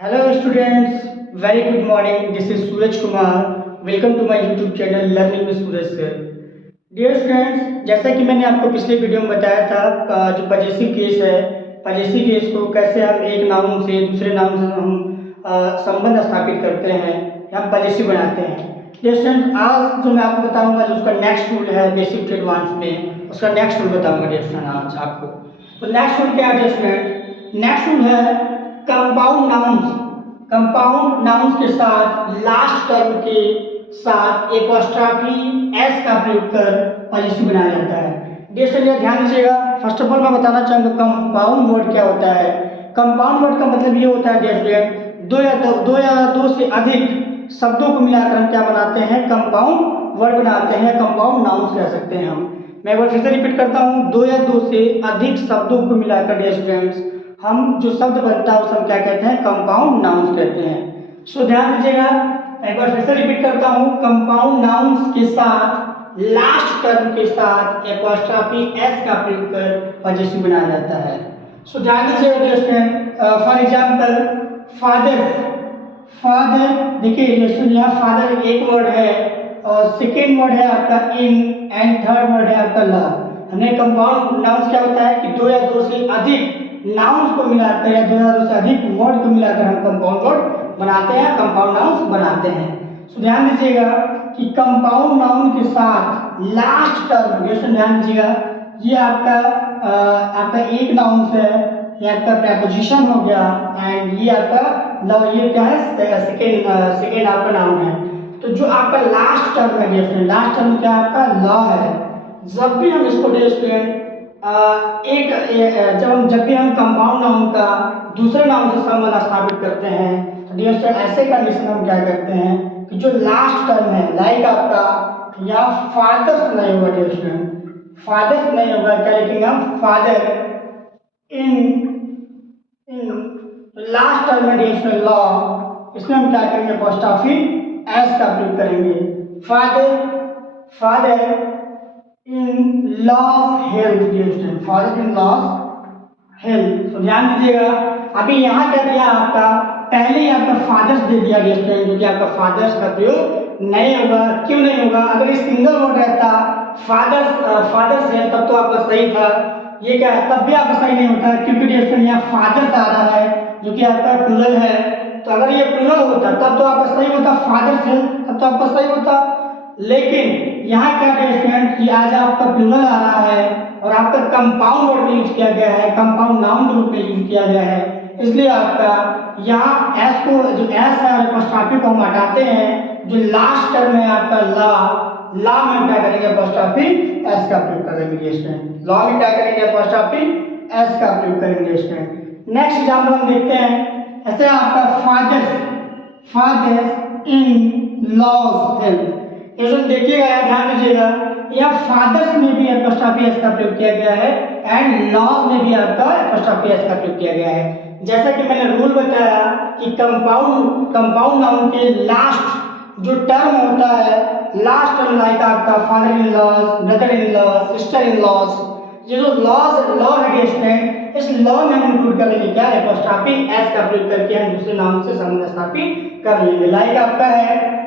Hello students, very good morning. This is Suraj Kumar. Welcome to my YouTube channel Learning with Suraj Sir. Dear students, जैसा कि मैंने आपको पिछले video में बताया था जो पजेसिव केस है, पजेसिव केस को कैसे हम एक नाउन से दूसरे नाउन से हम संबंध स्थापित करते हैं, हम पजेसिव बनाते हैं। डियर स्टूडेंट, आज जो मैं आपको बताऊंगा जो उसका नेक्स्ट रूल है बेसिक टू एडवांस में, उसका नेक्स्ट रूल बताऊंगा डियर स्टूडेंट आज आपको। तो नेक्स्ट रूल क्या है डियर स्टूडेंट? नेक्स्ट रूल है कंपाउंड नाउन्स के साथ लास्ट टर्म के साथ एपोस्ट्रॉफी एस का प्रयोग कर पजेसिव बनाया जाता है। डियर स्टूडेंट ध्यान दीजिएगा। फर्स्ट ऑफ ऑल मैं बताना चाहूँगा कंपाउंड वर्ड क्या होता है। कंपाउंड वर्ड का मतलब ये होता है डियर स्टूडेंट, दो से अधिक शब्दों को मिलाकर हम क्या बनाते हैं? कंपाउंड वर्ड बनाते हैं, कंपाउंड नाउन्स कह सकते हैं हम। मैं एक बार फिर से रिपीट करता हूँ, दो से अधिक शब्दों को मिलाकर डियर स्टूडेंट्स हम जो शब्द बनता है उसे हम क्या कहते हैं? कंपाउंड नाउन्स कहते हैं। सो ध्यान दीजिएगा, एक बार फिर से रिपीट करता हूँ, कंपाउंड नाउन्स के साथ लास्ट टर्म के साथ एपोस्ट्रॉफी एस का प्रयोग कर पजेसिव बनाया जाता है। सो ध्यान दीजिएगा dear student, for example father देखिए यहाँ फादर एक वर्ड है और सेकेंड वर्ड है आपका इन एंड थर्ड वर्ड है आपका लव। हमने कंपाउंड नाउन्स क्या होता है कि दो या दो से अधिक नाउन्स को मिलाकर या दो से अधिक वर्ड को मिलाकर हम कंपाउंड वर्ड बनाते हैं, कंपाउंड नाउन्स बनाते हैं। सो ध्यान दीजिएगा कि कंपाउंड नाउन के साथ लास्ट टर्म, ध्यान दीजिएगा, ये आपका एक नाउन है, ये आपका प्रेपोजिशन हो गया एंड ये आपका लव, ये क्या है? सेकेंड आपका नाउन है। तो जो आपका लास्ट टर्म है डियर स्टूडेंट, लास्ट टर्म क्या आपका लव है। जब भी हम इसको डियर स्टूडेंट जब भी हम कंपाउंड नाउन का दूसरे नाउन से संबंध स्थापित करते हैं तो डियर स्टूडेंट ऐसे कंडीशन हम क्या करते हैं कि जो लास्ट टर्म है, लाइक आपका यहाँ फादर्स नहीं होगा डियर स्टूडेंट, फादर्स नहीं होगा, क्या लिखेंगे हम? फादर इन लास्ट टर्म में डियर स्टूडेंट लॉ, इसमें हम क्या करेंगे? अपोस्ट्रोफी एस का प्रयोग करेंगे। Father in law's health dear student, father in law's health. तो ध्यान दीजिएगा, अभी यहाँ क्या दिया आपका? पहले ही आपका फादर्स दे दिया डियर स्टूडेंट, जो कि आपका फादर्स का प्रयोग नहीं होगा। क्यों नहीं होगा? अगर ये सिंगल वर्ड रहता फादर्स है तब तो आपका सही था, ये क्या है? तब भी आपका सही नहीं होता क्योंकि डियर स्टूडेंट यहाँ फादर्स आ रहा है जो कि आपका प्लूरल है। तो अगर ये प्लूरल होता तब तो आपका सही होता, फादर्स है तब तो आपका सही होता। लेकिन यहाँ क्या डियर स्टूडेंट कि आज आपका प्लूरल आ रहा है और आपका कंपाउंड वर्ड में यूज किया गया है, कंपाउंड नाउन के रूप में यूज किया गया है, इसलिए आपका यहाँ एस को, जो एस है और अपोस्ट्रोफी को हम हटाते हैं। जो लास्ट टर्म है आपका ला में क्या करेंगे? अपोस्ट्रोफी एस का प्रयोग करेंगे डियर स्टूडेंट, लॉ में क्या करेंगे? अपोस्ट्रोफी एस का प्रयोग करेंगे डियर स्टूडेंट। नेक्स्ट एग्जांपल हम देखते हैं, ऐसे आपका फादर्स इन लॉज हेल्थ। देखिएगा, ध्यान दीजिएगा, यहाँ फादर्स में भी अपोस्ट्रोफी एस का प्रयोग किया गया है एंड लॉज में भी आपका अपोस्ट्रोफी एस का प्रयोग किया गया है। जैसा कि मैंने रूल बताया कि कंपाउंड नाउन के लास्ट जो टर्म होता है, लास्ट टर्म लाइक आपका father in law's, brother in law's, sister in law's, ये जो लॉ है स्टूडेंट, इस लॉ में हम इंक्लूड कर लेंगे क्या? अपोस्ट्रोफी एस का प्रयोग करके हम दूसरे नाम से संबंध स्थापित कर लेंगे। लाइक आपका है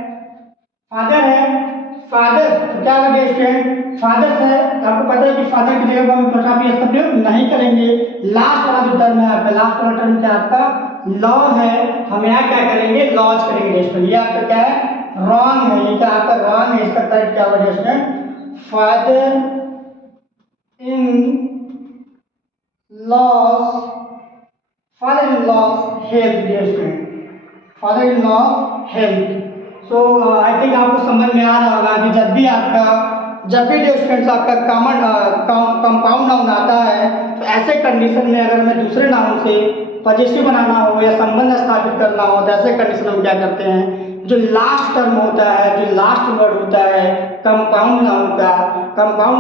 फादर तो क्या होगा स्टूडेंट? फादर्स है, आपको पता है कि फादर की जगह पर हम अपोस्ट्रोफी एस का प्रयोग नहीं करेंगे। लास्ट वाला जो टर्म है आपका, लास्ट वाला टर्म क्या आपका? लॉ है, हम यहाँ क्या करेंगे? लॉज करेंगे स्टूडेंट। ये आपका क्या है? रॉन्ग है, ये क्या आपका? रॉन्ग है। इसका करेक्ट क्या होगा student? Father in law's health dear student, father in law's health. So I think आपको समझ में आ रहा होगा कि जब भी डियर स्टूडेंट्स आपका कंपाउंड नाउन आता है तो ऐसे कंडीशन में अगर हमें दूसरे नाउन से पजेसिव बनाना हो या संबंध स्थापित करना हो तो ऐसे कंडीशन हम क्या करते हैं? जो लास्ट टर्म होता है, जो लास्ट वर्ड होता है कंपाउंड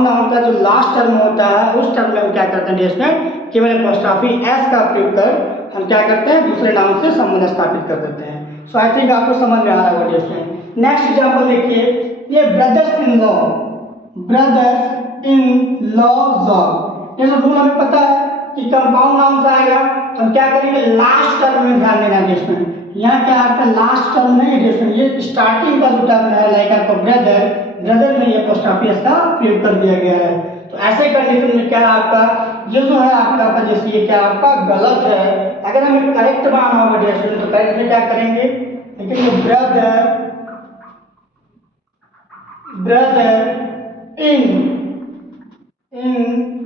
नाउन का जो लास्ट टर्म होता है, उस टर्म में हम क्या करते हैं डियर स्टूडेंट? केवल अपोस्ट्रोफी एस का प्रयोग कर हम क्या करते हैं? दूसरे नाउन से संबंध स्थापित कर देते हैं। सो आई थिंक आपको समझ में आ रहा होगा डियर स्टूडेंट। नेक्स्ट एग्जांपल देखिए, ये ब्रदर्स इन लॉ जॉब, ये जो रूल हमें पता है कि कंपाउंड नाउन से आएगा तो हम क्या करेंगे, लास्ट टर्म में ध्यान देना है इसमें। यहाँ क्या आपका लास्ट टर्म नहीं है इसमें, ये स्टार्टिंग का जो टर्म है, लाइक आपका ब्रदर, ब्रदर में ये अपोस्ट्रोफी एस का प्रयोग कर दिया गया है। तो ऐसे कंडीशन में क्या है आपका ये जो है आपका वजह ये क्या आपका गलत है। अगर हमें करेक्ट बनाना होगा डियर स्टूडेंट, तो करेक्ट में क्या करेंगे, देखिए ब्रदर, ब्रदर इन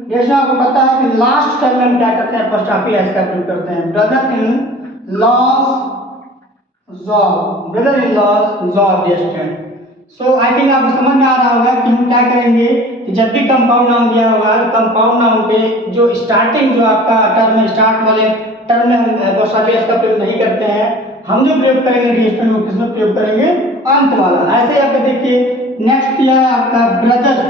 जैसे आपको पता है कि लास्ट टर्म में हम क्या करते हैं, अपोस्ट्रोफी एस का प्रयोग करते हैं। Brother in law's job, brother in law's job dear student. So I think आपको समझ में आ रहा होगा कि हम क्या करेंगे कि जब भी कंपाउंड नाउन दिया होगा तो कंपाउंड नाउन पे जो स्टार्टिंग जो आपका टर्म है, स्टार्ट वाले टर्म में हम अपोस्ट्रोफी एस का प्रयोग नहीं करते हैं। हम जो प्रयोग करेंगे डियर स्टूडेंट वो किसमें प्रयोग करेंगे, अंत वाला। ऐसे आप देखिए नेक्स्ट किया है आपका ब्रदर्स,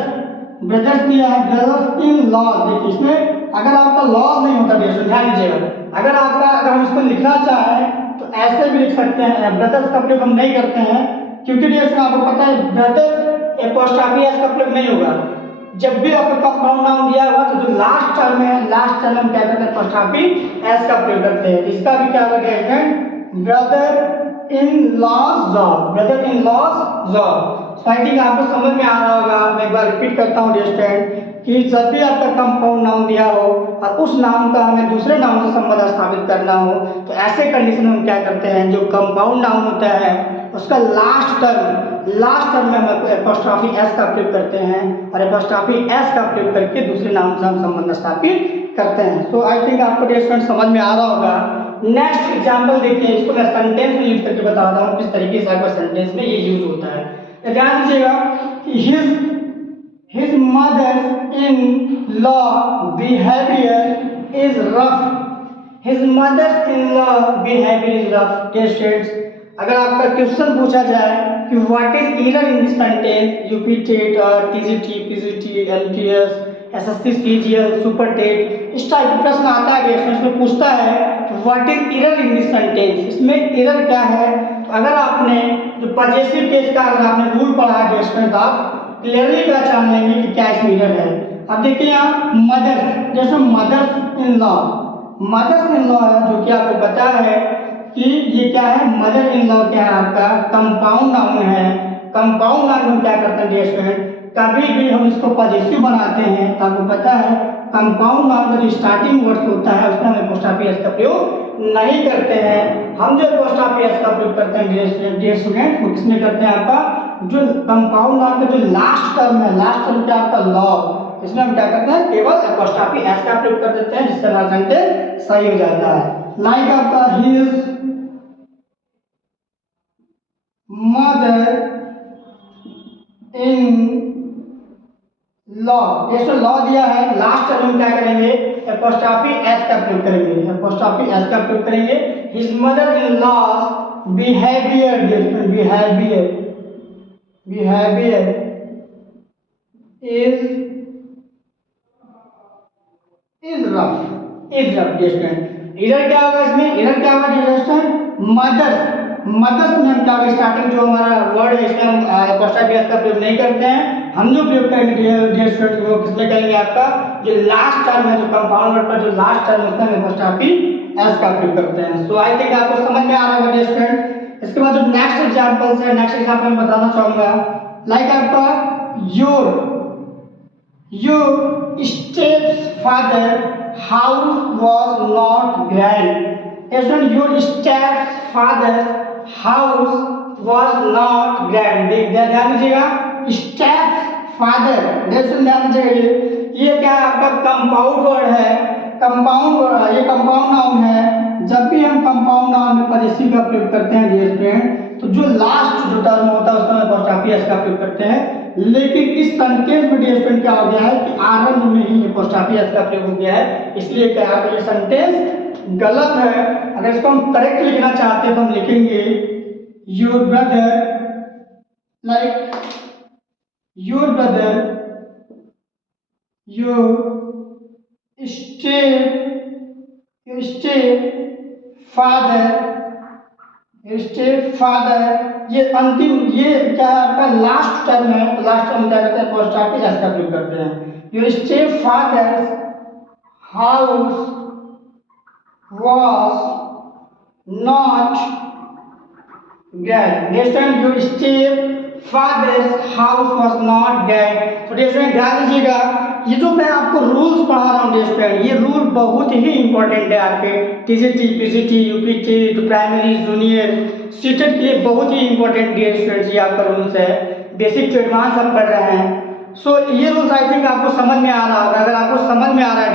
ब्रदर्स दिया है ब्रदर्स इन लॉ। देखिए इसमें अगर आपका लॉस नहीं होता डियर स्टूडेंट, ध्यान दीजिएगा, अगर हम इसको लिखना चाहें तो ऐसे भी लिख सकते हैं, ब्रदर्स का प्रयोग हम नहीं करते हैं क्योंकि डियर स्टूडेंट आपको पता है ब्रदर अपोस्ट्रोफी एस का प्रयोग नहीं होगा। जब भी आपका कंपाउंड नाउन दिया हुआ तो जो लास्ट टर्म है, लास्ट टर्म हम क्या करते हैं, अपोस्ट्रोफी एस का प्रयोग करते हैं। इसका भी क्या होगा dear student, brother in law's job, brother in law's job. I think आपको समझ में आ रहा होगा। मैं एक बार रिपीट करता हूँ डियर स्टूडेंट कि जब भी आपका कंपाउंड नाउन दिया हो और उस नाउन का हमें दूसरे नाउन से संबंध स्थापित करना हो तो ऐसे कंडीशन में हम क्या करते हैं, जो कंपाउंड नाउन होता है उसका लास्ट टर्म में हम अपोस्ट्रोफी एस का प्रयोग करते हैं और अपोस्ट्रोफी एस का प्रयोग करके दूसरे नाउन से हम संबंध स्थापित करते हैं। सो आई थिंक आपको डियर स्टूडेंट समझ में आ रहा होगा। नेक्स्ट एग्जाम्पल देखिए, इसको मैं सेंटेंस में यूज करके बताता हूँ किस तरीके से आपका सेंटेंस में ये यूज होता है। ध्यान दीजिएगा, his mother-in-law behavior is rough, his mother-in-law behavior is rough। Dear students, अगर आपका क्वेश्चन पूछा जाए कि what is error in this sentence, UP TET और TGT, PGT, LPS, SSC, CGL, super TET, इस टाइप का प्रश्न आता है कि इसमें पूछता है what is error in this sentence, इसमें एरर क्या है। तो अगर आपने जो पॉजेसिव केस का अगर आपने रूल पढ़ा है इसमें तो आप क्लियरली पहचान लेंगे कि क्या इसमें एरर है। अब देखिए यहाँ मदर, जैसे mother's in law, mother's in law है जो कि आपको पता है कि ये क्या है, मदर इन लॉ क्या है आपका कंपाउंड नाउन है। कंपाउंड नाउन हम क्या करते हैं डियर स्टूडेंट, कभी भी हम इसको पॉजिटिव बनाते हैं तो आपको पता है कंपाउंड नाउन का जो स्टार्टिंग वर्ड होता है उसमें हम अपोस्ट्रोफी एस का प्रयोग नहीं करते हैं। हम जो अपोस्ट्रोफी एस का प्रयोग करते हैं डियर स्टूडेंट वो किसमें करते हैं, आपका जो कंपाउंड नाउन का जो लास्ट टर्म है, लास्ट टर्म क्या आपका लॉ, इसमें हम क्या करते हैं केवल अपोस्ट्रोफी एस का प्रयोग कर देते हैं जिससे हमारा सेंटेंस सही हो जाता है। लाइक आपका हिज मदर इन लॉ, जैसे लॉ दिया है लास्ट टर्म में क्या करेंगे अपोस्ट्रोफी एस का प्रयोग करेंगे, अपोस्ट्रोफी एस का प्रयोग करेंगे। His mother in law's behaviour, behaviour, behaviour is rough, is rough dear student. इधर क्या होगा, इसमें इधर क्या होगा डियर स्टूडेंट, मदर्स, मदर्स में हम क्या होगा स्टार्टिंग जो हमारा वर्ड है इसमें हम अपोस्ट्रोफी एस का प्रयोग नहीं करते हैं। हम जो प्रयोग करेंगे डियर स्टूडेंट वो किसमें करेंगे, आपका जो लास्ट टर्म है, जो कंपाउंड वर्ड का जो लास्ट टर्म है उसमें हम अपोस्ट्रोफी एस का प्रयोग करते हैं। सो आई थिंक आपको समझ में आ रहा होगा डियर स्टूडेंट। इसके बाद जो नेक्स्ट एग्जांपल्स है, नेक्स्ट एग्जांपल मैं बताना चाहूंगा लाइक आपका your steps father house was not grand. Student your steps father house was not grand, ध्यान दीजिएगा स्टेप्स फादर, ध्यान दीजिएगा ये क्या है आपका कंपाउंड वर्ड है, कंपाउंड वर्ड, ये कंपाउंड नाउन है। जब भी हम कंपाउंड नाउन में पॉजिटिव का प्रयोग करते हैं डियर स्टूडेंट तो जो लास्ट जो टर्म होता है उसमें अपोस्ट्रोफी एस का प्रयोग करते हैं। लेकिन इस सेंटेंस में डियर स्टूडेंट क्या हो गया है कि आरंभ में ही अपोस्ट्रोफी एस का प्रयोग हो गया है, इसलिए क्या है ये सेंटेंस गलत है। अगर इसको हम करेक्ट लिखना चाहते हैं तो हम लिखेंगे your brother, like your brother, your step father, ये अंतिम, ये क्या है आपका लास्ट टर्म है, तो लास्ट टर्म क्या करते हैं अपोस्ट्रोफी एस का प्रयोग करते हैं। Your step father house was not get. Next time your step father's house was not get. तो डेस्टूडेंट ध्यान दीजिएगा, ये जो मैं आपको रूल्स पढ़ा रहा हूँ डेस्टूडेंट, ये रूल बहुत ही इंपॉर्टेंट है आपके TGT, PGT, UPT to primary, junior, CTET के लिए बहुत ही इंपॉर्टेंट डेस्टूडेंट ये आपका रूल्स है। बेसिक टू एडवांस आप पढ़ रहे हैं। सो ये रूल्स आई थिंक आपको समझ में आ रहा होगा। अगर आपको समझ में आ रहा है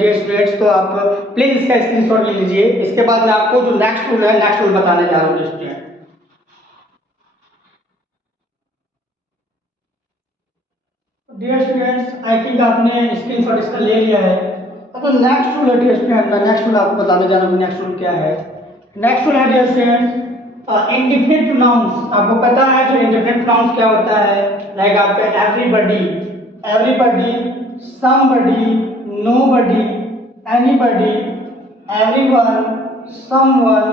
डियर स्टूडेंट्स, तो आप प्लीज इसका स्क्रीनशॉट ले लीजिए। इसके बाद मैं आपको जो नेक्स्ट रूल है, नेक्स्ट रूल बताने जा रहा हूँ student. Dear students, I think आपने स्क्रीनशॉट इसका ले लिया है। तो नेक्स्ट रूल है डियर स्टूडेंट, मैं नेक्स्ट रूल आपको बताने जा रहा हूँ। नेक्स्ट रूल क्या है? नेक्स्ट रूल है डियर स्टूडेंट्स इंडिफिनिट प्रोनाउंस। आपको पता है जो इंडिफिनिट प्रोनाउंस क्या होता है? लाइक आपका everybody, everybody, somebody, nobody, anybody, everyone, someone,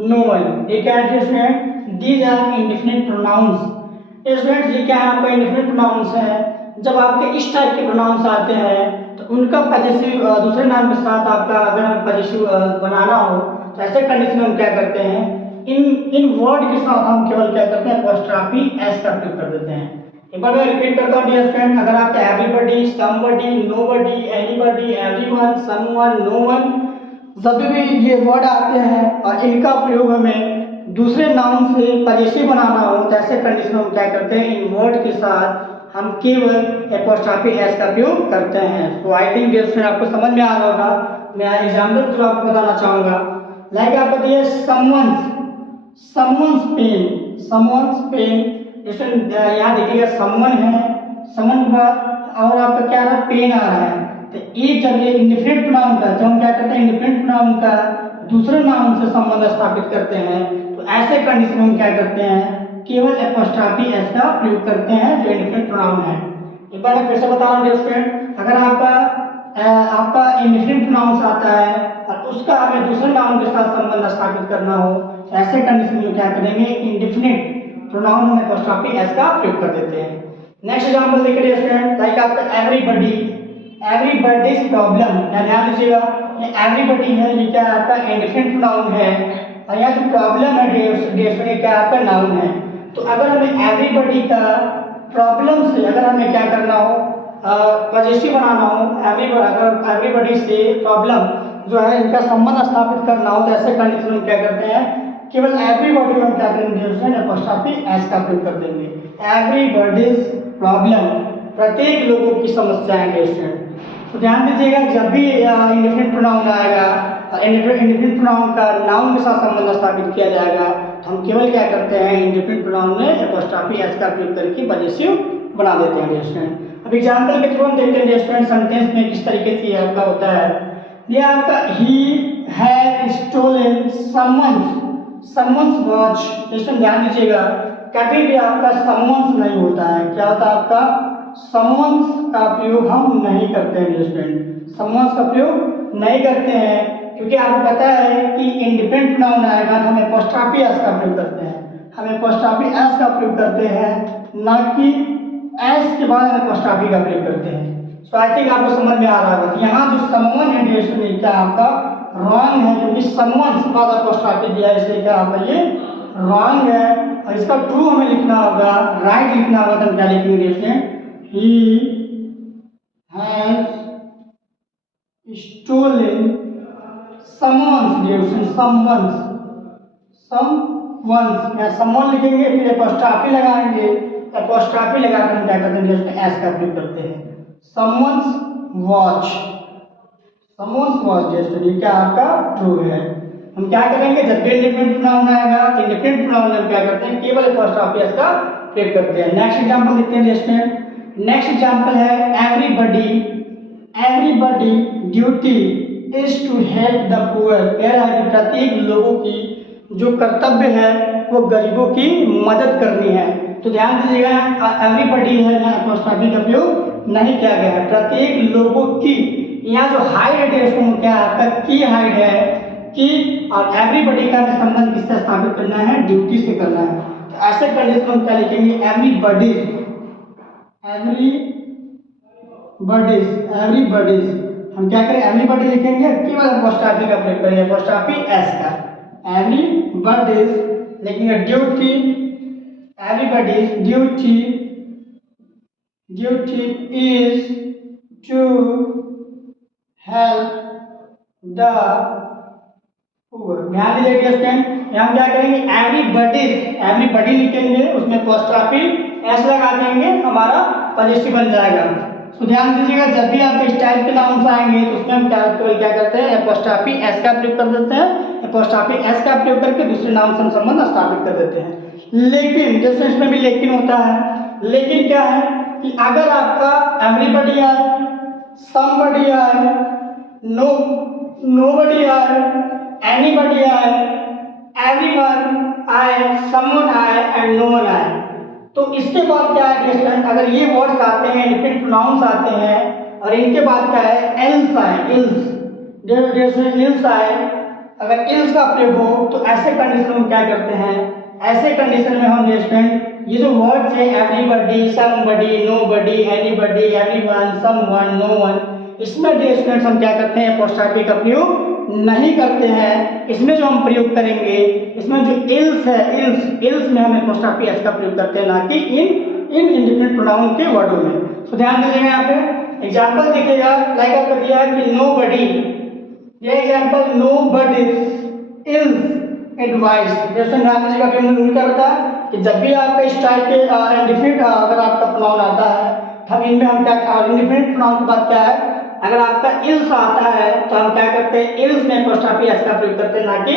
no one. ये क्या है student? These are indefinite pronouns. Students ये क्या है? आपका इंडिफिनिट प्रोनाउंस है। जब आपके इस टाइप के प्रोनाउंस आते हैं तो उनका पजेसिव दूसरे नाम के साथ आपका अगर पजेसिव बनाना हो तो ऐसे कंडीशन में हम क्या करते हैं? इन वर्ड के साथ हम केवल क्या करते हैं? अपोस्ट्रोफी एस का प्रयोग कर देते हैं। एक बार मैं रिपीट करता हूँ डियर फ्रेंड, अगर आपके everybody, somebody, nobody, anybody, everyone, someone, no one, जब भी ये वर्ड आते हैं और इनका प्रयोग हमें दूसरे नाउन से पजेसिव बनाना हो तो ऐसे कंडीशन में हम क्या करते हैं? इन वर्ड के साथ हम केवल एपोस्ट्रोफी एस का प्रयोग करते हैं। तो आई थिंक डियर फ्रेंड आपको समझ में आ रहा होगा। मैं एग्जाम्पल जो आपको बताना चाहूँगा, लाइक आप बताइए someone's, someone's pen, someone's pen. जैसे यहाँ देखिएगा समवन है, समवन के बाद और आपका क्या रहा? पेन आ रहा है। तो एक जब ये इंडिफिनिट प्रोनाउन का, जब हम क्या करते हैं? इंडिफिनिट प्रोनाउन का दूसरे नाउन से संबंध स्थापित करते हैं तो ऐसे कंडीशन में हम क्या करते हैं? केवल एपोस्ट्रोफी एस का प्रयोग करते हैं जो इंडिफिनिट प्रोनाउन है। एक बार मैं फिर से बता रहा हूँ स्टूडेंट, अगर आपका इंडिफिनिट प्रोनाउंस आता है और उसका हमें दूसरे नाउन के साथ संबंध स्थापित करना हो तो ऐसे कंडीशन में क्या करेंगे? इंडिफिनिट प्रोनाउन में एपोस्ट्रोफी एस का प्रयोग कर देते हैं। नेक्स्ट एग्जांपल देखिए स्टूडेंट, लाइक आपका एवरीबॉडी, एवरीबॉडीज प्रॉब्लम। ध्यान दीजिएगा, ये एवरीबॉडी है, ये क्या आपका इंडिफिनिट प्रोनाउन है और यहाँ जो प्रॉब्लम है डियर क्या आपका नाउन है। तो अगर हमें एवरीबॉडी का प्रॉब्लम से अगर हमें क्या करना हो? पजेसिव बनाना हो, अगर एवरीबॉडी से प्रॉब्लम जो है इनका संबंध स्थापित करना हो तो ऐसे कंडीशन में क्या करते हैं? केवल एवरीबॉडी में क्या करेंगे? एपोस्ट्रोफी एस का प्रयोग कर देंगे। एवरीबॉडीज प्रॉब्लम, प्रत्येक लोगों की समस्याएं स्टूडेंट। तो ध्यान दीजिएगा, जब भी इंडिफिनिट प्रोनाउन आएगा, इंडिफिनिट प्रोनाउन का नाउन के साथ संबंध स्थापित किया जाएगा तो हम केवल क्या करते हैं? इंडिफिनिट प्रोनाउन में एपोस्ट्रोफी एस का प्रयोग करके पजेसिव बना देते हैं स्टूडेंट। अब एग्जांपल के थ्रू हम देखते हैं स्टूडेंट सेंटेंस में किस तरीके से आपका होता है। ये आपका he has stolen someone's watch. Student ध्यान दीजिएगा, कभी भी आपका समवन्स नहीं होता है। क्या होता है आपका? समवन्स का प्रयोग हम नहीं करते हैं स्टूडेंट, समवन्स का प्रयोग नहीं करते हैं क्योंकि आपको पता है कि इंडिफिनिट प्रोनाउन आएगा तो हम एपोस्ट्रोफी एस का प्रयोग करते हैं। हम एपोस्ट्रोफी एस का प्रयोग करते हैं, ना कि एस के बाद हम एपोस्ट्रोफी का प्रयोग करते हैं। सो आई थिंक आपको समझ में आ रहा होगा। यहाँ जो समवन है डियर क्या आपका रॉन्ग है, क्योंकि समवन के बाद एपोस्ट्रोफी दिया है, इसलिए क्या आपका ये रॉन्ग है। और इसका ट्रू हमें लिखना होगा, राइट लिखना होगा तो हम क्या लिखेंगे student? He has stolen someone's या someone लिखेंगे, फिर एपोस्ट्रोफी लगाएंगे, एपोस्ट्रोफी लगाकर हम क्या करते हैं? उसमें एस का प्रयोग करते हैं। someone's watch ये क्या आपका ट्रू है। हम क्या करेंगे? जब भी इंडिफिनिट प्रोनाउन आएगा तो इंडिफिनिट प्रोनाउन में क्या करते हैं? केवल एपोस्ट्रोफी एस का प्रयोग करते हैं। नेक्स्ट एग्जांपल देखते हैं स्टूडेंट। नेक्स्ट एग्जांपल है everybody duty is to help the poor. कह रहा है कि प्रत्येक लोगों की जो कर्तव्य है वो गरीबों की मदद करनी है। तो ध्यान दीजिएगा, एवरीबॉडी है ना, एपोस्ट्रोफी का प्रयोग नहीं किया गया है। प्रत्येक लोगों की, यहाँ जो हाइड है उसको क्या आपका की हाइड है कि, और एवरीबॉडी का संबंध किससे स्थापित करना है? ड्यूटी से करना है। तो ऐसे कंडीशन में क्या लिखेंगे? एवरीबॉडीज हम क्या करें, एवरीबॉडी लिखेंगे, केवल अपोस्ट्रोफी का प्रयोग करेंगे, अपोस्ट्रोफी एस का। एवरीबॉडीज लिखेंगे duty, everybody's duty is to help the poor. ध्यान दीजिए स्टूडेंट, यहाँ क्या करेंगे, एवरीबॉडी लिखेंगे, उसमें अपोस्ट्रोफी एस लगा देंगे, हमारा पॉजिटिव बन जाएगा। तो ध्यान दीजिएगा, जब भी आप इस टाइप के नाउन्स आएंगे तो उसमें हम क्या करते हैं, अपोस्ट्रोफी एस का प्रयोग कर देते हैं, अपोस्ट्रोफी एस का प्रयोग करके दूसरे नाउन से संबंध स्थापित कर देते हैं। लेकिन जैसे इसमें भी लेकिन होता है, लेकिन क्या है कि अगर आपका एवरीबॉडी आए, समबॉडी आए, नोबॉडी आए, एनीबॉडी आए, एवरीवन आए, समवन आए एंड नो वन आए, तो इसके बाद क्या है स्टूडेंट, अगर ये वर्ड्स आते हैं, डिफरेंट प्रोनाउंस आते हैं और इनके बाद क्या है, एल्स आए, इल्स आए, अगर इल्स का प्रयोग हो तो ऐसे कंडीशन में क्या करते हैं, ऐसे कंडीशन में हम स्टूडेंट ये जो वर्ड्स है everybody, somebody, nobody, anybody, everyone, someone, no one, इसमें स्टूडेंट्स हम क्या करते हैं, अपोस्ट्रोफी का प्रयोग नहीं करते हैं। इसमें जो हम प्रयोग करेंगे, इसमें जो इल्स है, इल्स में हम अपोस्ट्रोफी एस का प्रयोग करते हैं, ना कि इन इंडिफिनिट प्रोनाउन के वर्डों में। तो ध्यान दीजिएगा, यहाँ पे एग्जांपल दिखेगा, लाइक आपको दिया है कि नोबॉडी, ये एग्जांपल नोबॉडीज इल्स एडवाइस। जैसे ध्यान दीजिएगा कि हमने क्या बताया कि जब भी आपका इस टाइप के इंडिफिनिट अगर आपका प्रोनाउन आता है, तब इनमें हम क्या, इंडिफिनिट प्रोनाउन के बाद क्या है, अगर आपका इल्स आता है तो हम क्या करते हैं, इल्स में अपोस्ट्रोफी एस का प्रयोग करते हैं, ना कि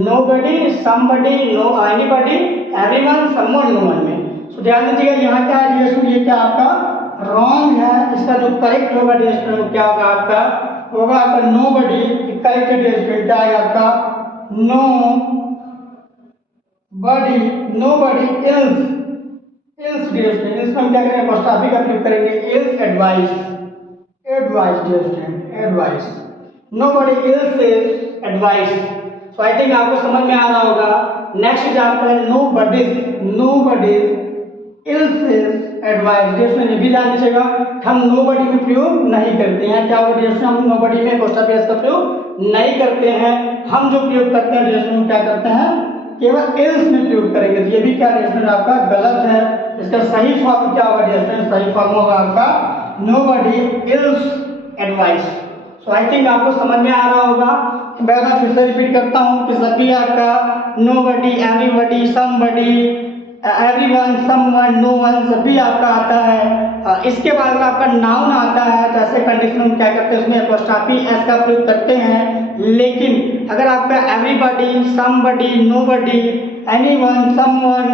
nobody, somebody, no anybody, everyone, someone, no one में। सो ध्यान दीजिएगा, यहाँ क्या है, ये क्या आपका रॉन्ग है, इसका जो करेक्ट होगा डिस्प्ले क्या होगा, आपका होगा आपका नोबॉडी, करेक्ट डिस्प्ले क्या आएगा आपका, नोबॉडी इल्स डिस्प्ले, इसमें हम क्या करेंगे, अपोस्ट्रोफी का प्रयोग करेंगे, ills advice, nobody else is advice। so I think आपको समझ में आ रहा होगा। नेक्स्ट एग्जांपल है nobody's else is advice। जिसमें ये भी ध्यान दीजिएगा, हम nobody में प्रयोग नहीं करते हैं, क्या होगा, जिसमें हम nobody में अपोस्ट्रोफी एस का प्रयोग नहीं करते हैं, हम जो प्रयोग करते हैं जिसमें क्या करते हैं, केवल else में प्रयोग करेंगे। तो ये भी क्या डिस्टेंस आपका गलत है, इसका सही फॉर्म क्या होगा, डिस्टेंस सही फॉर्म होगा आपका nobody else advice। So I think आपको समझ में आ रहा होगा। मैं फिर से रिपीट करता हूँ कि जब भी आपका nobody, everybody, somebody, everyone, someone, no one जब भी आपका आता है, इसके बाद अगर आपका नाउन आता है तो ऐसे कंडीशन में क्या करते हैं, उसमें अपोस्ट्रोफी एस का प्रयोग करते हैं। लेकिन अगर आपका everybody, somebody, nobody, anyone, someone,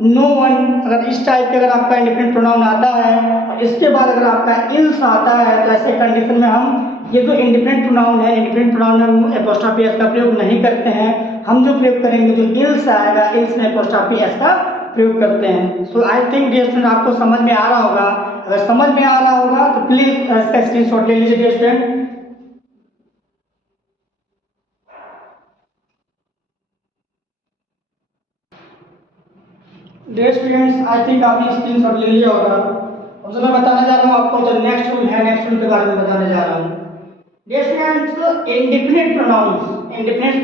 no one, अगर इस टाइप के अगर आपका इंडिफिनिट प्रोनाउन आता है और इसके बाद अगर आपका इल्स आता है, तो ऐसे कंडीशन में हम ये जो इंडिफिनिट प्रोनाउन है, इंडिफिनिट प्रोनाउन में हम अपोस्ट्रोफी एस का प्रयोग नहीं करते हैं। हम जो प्रयोग करेंगे, जो इल्स आएगा, इल्स में अपोस्ट्रोफी एस का प्रयोग करते हैं। सो आई थिंक डियर स्टूडेंट आपको समझ में आ रहा होगा। अगर समझ में आ रहा होगा तो प्लीज इसका स्क्रीनशॉट ले लीजिए dear student. Dear students, I think आपने स्क्रीनशॉट ले लिया होगा। अब जो मैं बताने जा रहा हूँ आपको, जो नेक्स्ट रूल है, नेक्स्ट रूल के बारे में बताने जा रहा हूँ। Dear students, indefinite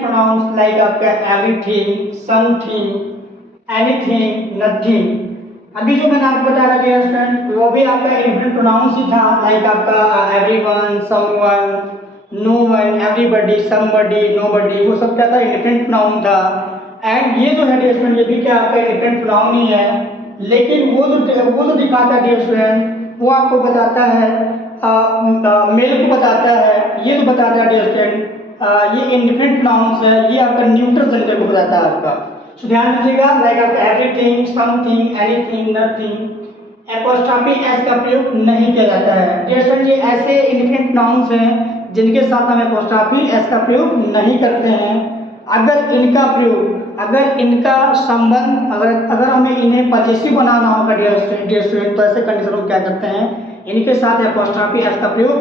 pronouns like आपका एवरीथिंग, समथिंग, एनीथिंग, नथिंग, अभी जो मैंने आपको बताया डियर स्टूडेंट, वो भी आपका इंडिफिनिट प्रोनाउंस ही था। लाइक आपका everyone, someone, no one, everybody, somebody, nobody, वो सब क्या था, इंडिफिनिट प्रोनाउन था। एंड ये जो है डियर स्टूडेंट, ये भी क्या आपका इंडिफिनिट प्रोनाउन ही है। लेकिन वो जो दिखाता है डियर स्टूडेंट, वो आपको बताता है मेल को बताता है, ये जो बताता है डियर स्टूडेंट, ये इंडिफिनिट प्रोनाउंस है, ये आपका न्यूट्रल जेंडर को बताता है आपका। तो ध्यान दीजिएगा, लाइक आपका everything, something, anything, nothing, apostrophe S का प्रयोग नहीं किया जाता है। डियर स्टूडेंट, ये ऐसे इंडिफिनिट प्रोनाउंस हैं जिनके साथ हम अपोस्ट्रोफी एस का प्रयोग नहीं करते हैं। अगर इनका संबंध, अगर हमें इन्हें पॉजिटिव बनाना होगा डियर स्टूडेंट, तो ऐसे कंडीशन में क्या करते हैं, इनके साथ अपोस्ट्रोफी एस का प्रयोग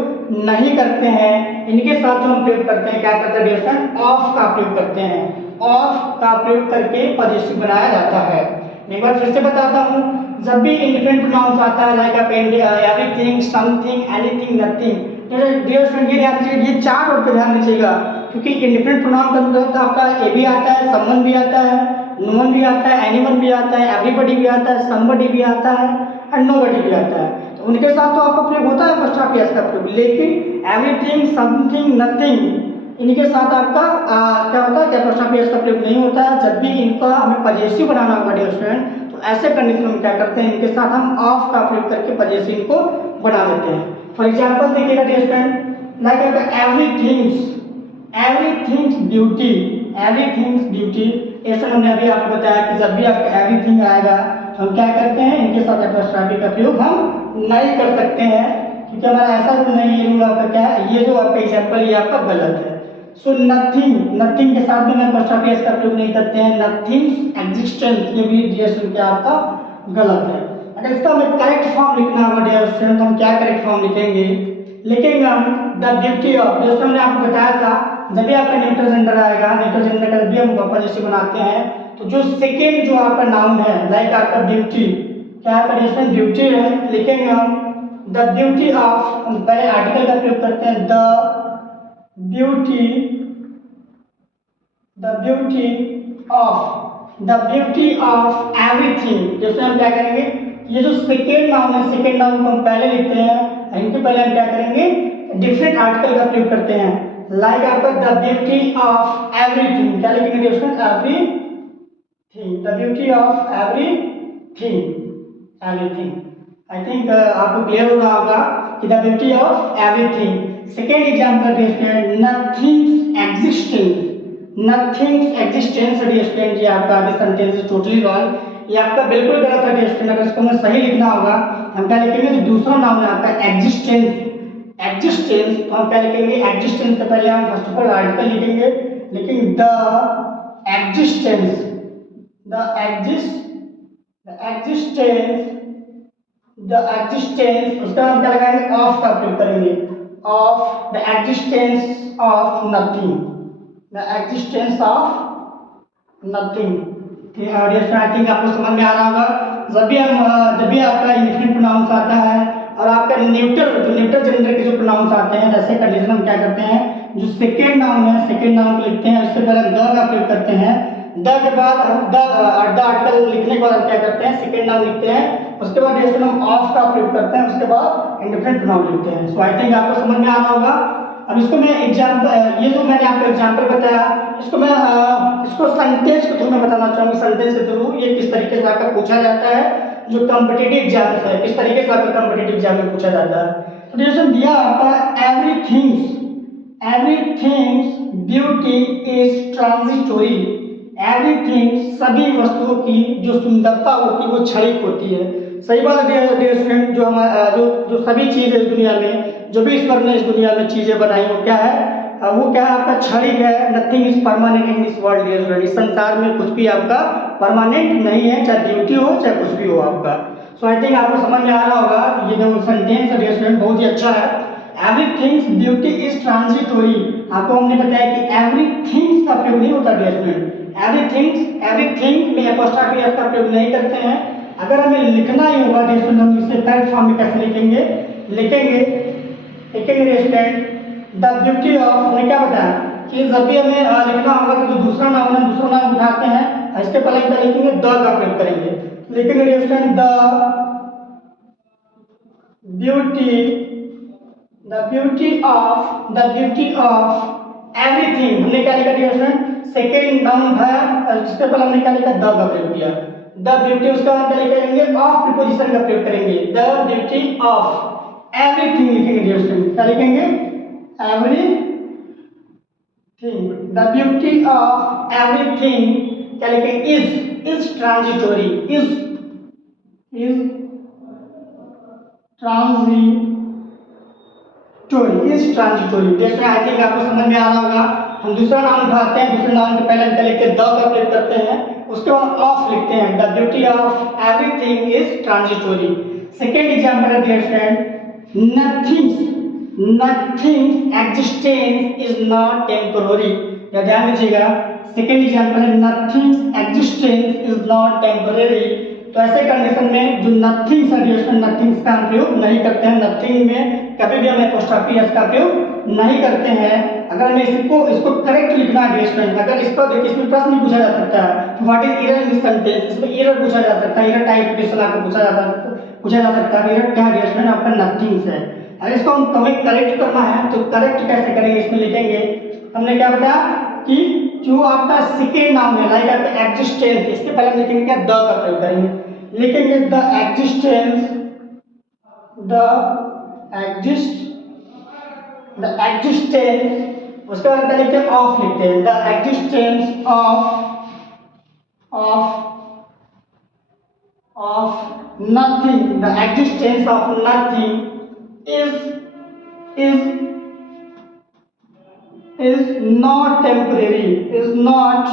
नहीं करते हैं। इनके साथ जो हम प्रयोग करते हैं, क्या करते हैं डियर स्टूडेंट, ऑफ का प्रयोग करते हैं। ऑफ का प्रयोग करके पॉजिटिव बनाया जाता है। एक बार फिर से बताता हूँ, जब भी इंडिफिनिट प्रोनाउंस आता है, लाइक आप everything, something, anything, nothing, dear student ये ध्यान रखिएगा, ये 4 वर्ड पे ध्यान रखिएगा, क्योंकि इंडिफरेंट प्रोनाउन का मतलब आपका ए भी आता है, समवन भी आता है, नो वन भी आता है, एनीवन भी आता है, एवरीबॉडी भी आता है, समबडी भी आता है एंड नोबडी भी आता है। तो उनके साथ तो आपका प्रयोग होता है फर्स्ट ऑफ एस का प्रयोग, लेकिन एवरीथिंग, समथिंग, नथिंग इनके साथ आपका क्या होता है, कैपोस्ट्रॉफी एस का प्रयोग नहीं होता है। जब भी इनका हमें पजेसिव बनाना होगा डियर स्टूडेंट, तो ऐसे कंडीशन में क्या करते हैं, इनके साथ हम ऑफ का प्रयोग करके पजेसिव को बना देते हैं। फॉर एग्जाम्पल देखिएगा dear student, like everything's beauty, everything's beauty, ऐसे हमने अभी आपको बताया कि जब भी आपका एवरीथिंग आएगा तो हम क्या करते हैं, इनके साथ एपोस्ट्रोफी का प्रयोग हम नहीं कर सकते हैं, क्योंकि हमारा ऐसा रूल नहीं है। रूल आपका क्या है, ये जो आपका एग्जाम्पल ये आपका गलत है। सो नथिंग के साथ में एपोस्ट्रोफी एस का प्रयोग नहीं करते हैं। नथिंग्स एग्जिस्टेंस, ये भी डियर स्टूडेंट क्या आपका गलत है। अगर इसका हमें करेक्ट फॉर्म लिखना होगा डियर स्टूडेंट, तो हम क्या करेक्ट फॉर्म लिखेंगे, हम द ब्यूटी ऑफ, जैसे हमने आपको बताया था, जब भी आपका न्यूट्रल जेंडर आएगा, न्यूट्रल जेंडर का जब भी हम पॉजिटिव बनाते हैं, तो जो सेकेंड जो आपका नाउन है, लाइक आपका ब्यूटी, क्या आपका डियर ब्यूटी है, लिखेंगे हम द ब्यूटी ऑफ, हम पहले आर्टिकल का प्रयोग करते हैं, द ब्यूटी ऑफ एवरीथिंग। जैसे हम क्या करेंगे, ये जो सेकेंड नाउन है, सेकेंड नाउन को हम पहले लिखते हैं, इनके पहले हम क्या करेंगे, डिफरेंट आर्टिकल का प्रयोग करते हैं, लाइक आपका द ब्यूटी ऑफ एवरीथिंग, क्या लिखेंगे dear everything, the beauty of everything. I think आपको क्लियर हो रहा होगा कि the beauty of everything. Second example dear nothing's existence, nothing's existence dear student, ये आपका आगे सेंटेंस इज टोटली रॉन्ग, ये आपका बिल्कुल गलत है डियर स्टूडेंट। अगर इसको हमें सही लिखना होगा, हम क्या लिखेंगे, जो दूसरा नाउन है आपका एग्जिस्टेंस, तो हम क्या लिखेंगे, एग्जिस्टेंस से पहले हम फर्स्ट ऑफ ऑल आर्टिकल लिखेंगे, लेकिन द एग्जिस्टेंस, उसका हम क्या लगाएंगे, ऑफ का प्रयोग करेंगे, of the existence of nothing, I think आपको समझ में आ रहा होगा। जब भी आपका इंडिफरेंट प्रोनाउंस आता है और आपका न्यूट्रल जेंडर के जो प्रोनाउंस आते हैं, ऐसे कंडीशन हम क्या करते हैं, जो सेकेंड नाउन है, सेकेंड नाउन को लिखते हैं, उससे पहले द का प्रयोग करते हैं, द के बाद द आर्टिकल लिखने के बाद हम क्या करते हैं, सेकेंड नाउन लिखते हैं, उसके बाद जैसे हम ऑफ का प्रयोग करते हैं, उसके बाद इंडिफरेंट प्रोनाउन लिखते हैं। सो आई थिंक आपको समझ में आ रहा होगा। अब इसको मैं एग्जाम्पल, ये जो मैंने आपको एग्जाम्पल बताया, इसको मैं इसको सेंटेंस के थ्रू में बताना चाहूँगा, सेंटेंस के थ्रू ये किस तरीके से आपका पूछा जाता है, जो कॉम्पिटिटिव एग्जाम है, किस तरीके से आपका कॉम्पिटिटिव एग्जाम में पूछा जाता है। तो जैसे दिया आपका एवरीथिंग्स ब्यूटी इज ट्रांजिटोरी, एवरीथिंग सभी वस्तुओं की जो सुंदरता होती है वो क्षणिक होती है। सही बात है डियर स्टूडेंट, जो हमारा जो सभी चीज़ें इस दुनिया में, जो भी ईश्वर ने इस दुनिया में चीज़ें बनाई, वो क्या है, आपका क्षणिक है। Nothing is permanent in this world dear student, इस संसार में कुछ भी आपका परमानेंट नहीं है, चाहे ब्यूटी हो चाहे कुछ भी हो आपका। सो आई थिंक आपको समझ में आ रहा होगा, ये जो सेंटेंस है डियर स्टूडेंट बहुत ही अच्छा है। एवरीथिंग्स ब्यूटी इज ट्रांजिटोरी, आपको हमने बताया कि एवरीथिंग्स का प्रयोग नहीं होता डियर स्टूडेंट, एवरीथिंग में एपोस्ट्रोफी एस का प्रयोग नहीं करते हैं। अगर हमें लिखना ही होगा डियर स्टूडेंट, हम इसे करेक्ट फॉर्म में कैसे लिखेंगे dear student, the beauty of, हमने क्या बताया कि जब भी हमें लिखना होगा तो जो दूसरा नाउन है, दूसरा नाउन उठाते हैं, इसके पहले क्या लिखेंगे, द का प्रयोग करेंगे, लिखेंगे dear student the beauty of everything, हमने क्या लिखा डियर स्टूडेंट, सेकेंड नाउन है, जिसके पहले हमने क्या लिखा, द का प्रयोग किया, द ब्यूटी, उसका हम क्या लिखेंगे, ऑफ प्रीपोजिशन का प्रयोग करेंगे, द ब्यूटी ऑफ एवरीथिंग लिखेंगे डियर स्टूडेंट, क्या लिखेंगे, everything, the beauty of everything क्या लिखेंगे, इज ट्रांजिटोरी, इज ट्रांजिटोरी। जैसे आई थिंक आपको समझ में आ रहा होगा, हम दूसरा नाउन उठाते हैं, दूसरे नाउन के पहले क्या लिखते हैं, द का प्रयोग करते हैं, उसके बाद ऑफ लिखते हैं, the beauty of everything is transitory. Second example है dear friend, nothing's existence is not temporary, ध्यान दीजिएगा, सेकेंड एग्जाम्पल है nothing's existence is not temporary. तो ऐसे कंडीशन में जो नथिंग्स है डियर फ्रेंड, नथिंग्स का हम प्रयोग नहीं करते हैं, नथिंग में कभी भी हम एपोस्ट्रोफी एस का प्रयोग नहीं करते हैं। अगर हमें इसको करेक्ट लिखना है डियर स्टूडेंट, अगर इसको देखिए इसमें प्रश्न पूछा जा सकता है what is error in this sentence, इसमें एरर पूछा जा सकता है, एरर टाइप क्वेश्चन आपको पूछा जा सकता है। एरर क्या डियर स्टूडेंट आपका नथिंग्स है। अगर इसको हमें करेक्ट करना है तो करेक्ट कैसे करेंगे, इसमें लिखेंगे हमने क्या बताया कि जो आपका सेकेंड नाउन है लाइक आपका एग्जिस्टेंस, इसके पहले हम लिखेंगे क्या, द का प्रयोग करेंगे, लिखेंगे द एग्जिस्टेंस, द एग्जिस्टेंस, उसके बाद क्या लिखते हैं, ऑफ लिखते हैं, the existence of nothing, the existence of nothing is not temporary, is not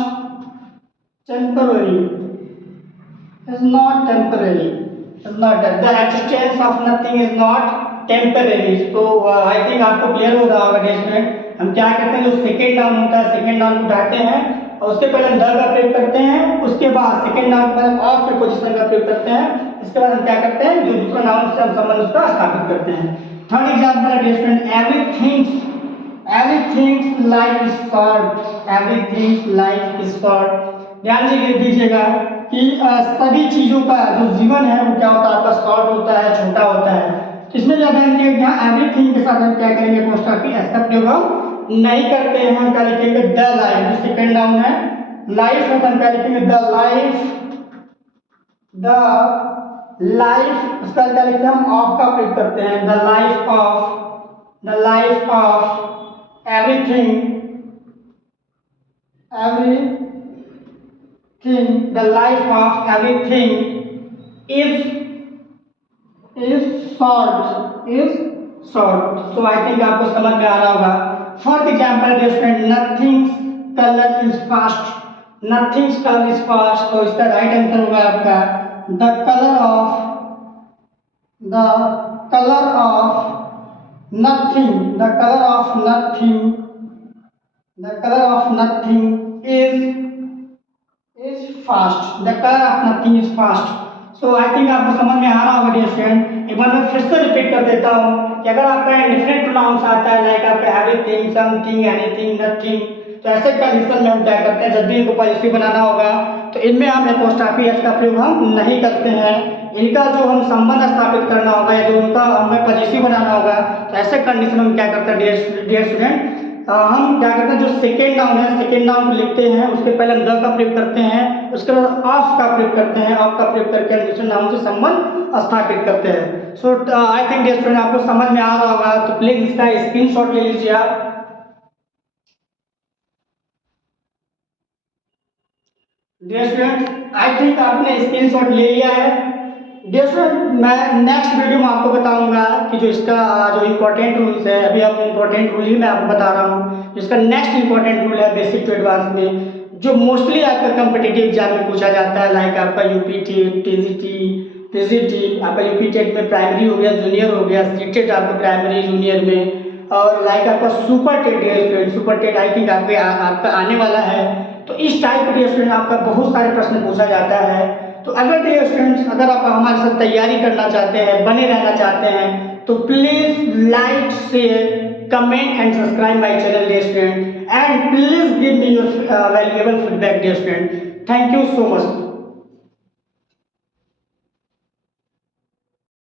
temporary, is not temporary, is not the existence of nothing is not temporary। तो आई think आपको clear हो रहा होगा इसमें हम क्या करते हैं, जो सेकेंड नाउन होता है सेकेंड नाउन को उठाते हैं और उसके पहले हम द का प्रयोग करते हैं, उसके बाद सेकेंड नाउन के बाद ऑफ प्रीपोजिशन का प्रयोग करते हैं, इसके बाद हम क्या करते हैं जो दूसरा नाउन से हम संबंध उसका स्थापित करते हैं। थर्ड एग्जांपल है dear student, everything's life is short, everything's life is short। ध्यान से लिख दीजिएगा कि सभी चीजों का जो जीवन है वो क्या होता है आपका शॉर्ट होता है, छोटा होता है। तो इसमें क्या ध्यान रखिएगा, यहाँ एवरीथिंग के साथ हम क्या करेंगे, एपोस्ट्रोफी एस का प्रयोग हम नहीं करते हैं, हम क्या लिखेंगे द लाइफ, जो सेकेंड नाउन है लाइफ है तो हम क्या लिखेंगे द लाइफ, उसका क्या लिखते हैं हम ऑफ का प्रयोग करते हैं, the life of everything, the life of everything is short। So I think आपको समझ में आ रहा होगा। Fourth example dear student, nothing's color is fast, nothing's color is fast। तो इसका राइट आंसर होगा आपका the color of nothing, the color of nothing is fast, the color of nothing is fast। So I think आपको समझ में आ रहा होगा डियर स्टूडेंट। एक बार मैं फिर से रिपीट कर देता हूँ कि अगर आपका इंडिफरेंट प्रोनाउंस आता है लाइक आपका एवरीथिंग, समथिंग, एनीथिंग, नथिंग, तो ऐसे कंडीशन में हम क्या करते हैं, जब भी इनको पॉजिटिव बनाना होगा तो इनमें हम एपोस्ट्रोफी एस का प्रयोग हम नहीं करते हैं। इनका जो हम संबंध स्थापित करना होगा या जो उनका हमें पॉजिटिव बनाना होगा तो ऐसे कंडीशन में हम क्या करते हैं डियर स्टूडेंट, हम क्या करते हैं जो सेकेंड नाउन है सेकेंड नाउन को लिखते हैं, उसके पहले हम द का प्रयोग करते हैं, उसके बाद ऑफ का प्रयोग करते हैं, ऑफ का प्रयोग करके हम दूसरे नाउन से संबंध स्थापित करते हैं। सो आई थिंक डियर स्टूडेंट आपको समझ में आ रहा होगा, तो प्लीज इसका स्क्रीनशॉट ले लीजिए आप। डियर स्टूडेंट आई थिंक आपने स्क्रीनशॉट ले लिया है। डियर स्टूडेंट मैं नेक्स्ट वीडियो में आपको बताऊंगा कि जो इसका जो इम्पोर्टेंट रूल्स है, अभी हम इम्पोर्टेंट रूल ही मैं आपको बता रहा हूँ, इसका नेक्स्ट इम्पोर्टेंट रूल है बेसिक टू एडवांस में, जो मोस्टली आपका कॉम्पिटिटिव एग्जाम में पूछा जाता है लाइक आपका यूपीटी, टीजीटी, आपका यूपी टेट में प्राइमरी हो गया, जूनियर हो गया, सीटेट आपका प्राइमरी जूनियर में, और लाइक आपका super TET, super TET I think आपका आने वाला है। तो इस टाइप के स्टूडेंट आपका बहुत सारे प्रश्न पूछा जाता है। तो अगर डियर स्टूडेंट्स अगर आप हमारे साथ तैयारी करना चाहते हैं, बने रहना चाहते हैं, तो please like, share, comment and subscribe my channel dear student, and please give me your valuable feedback dear student. Thank you so much.